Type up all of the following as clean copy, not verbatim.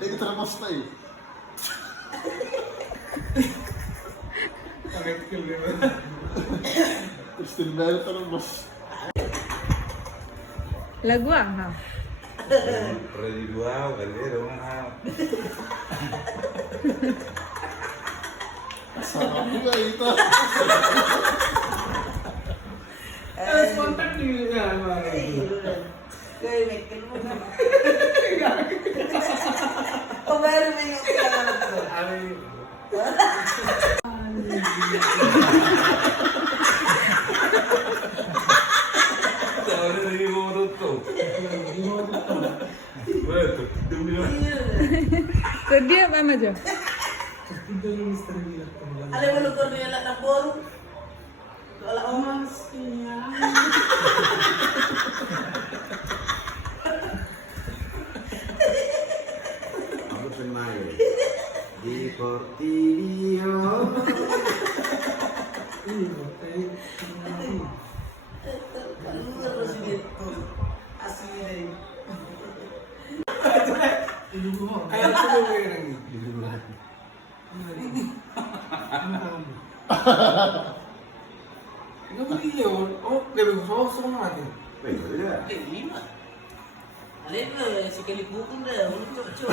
Ini terlepas lagi. Christine Bale terlepas. Lagu apa? Pernah di dua kali dia dong hal. Sama juga itu. Spontan juga. Kayak makin mana? Oh baru mengikuti. Tahu dari mulut tuh. Betul. Demi Kau dia apa aja? Ada yang lukur dia nak boru. Kalau omas. aku senang di Portillo. Keluar terus gitu. Asli deh. Kayak aku dulu yang ini. Nggak beli oh lebih sosok nanti. Baik ya. Lima. Alin si kali bukan dah, mulut cocok.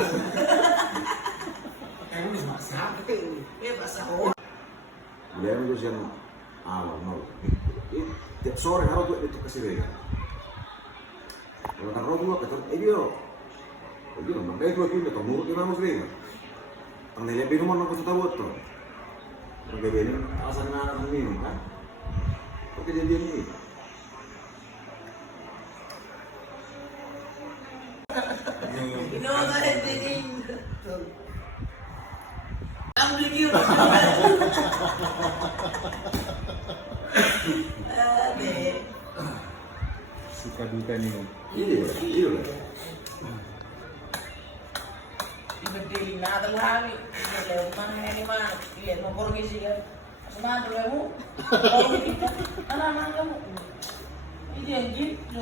Kayak ini masak. Pasal. Dia itu yang awal mau. Tiap sore harus buat itu kasih dia. Kalau kan roh gua kata, dia. Dia memang baik gua pindah ke mulut dia mau sering. Ang nilai rumah nak kita tahu tu. Berbeda alasan nak ini kan. Kejadian ini. You know what I think? Ambil gitu. Deh. Suka duka nih. Iya lah. Ibadilin na ata kami. Iya, mana ini mana? Iya, mau pergi sih kan. Semua tuh kamu. Kalau kita, anak-anak kamu. Ini yang gitu.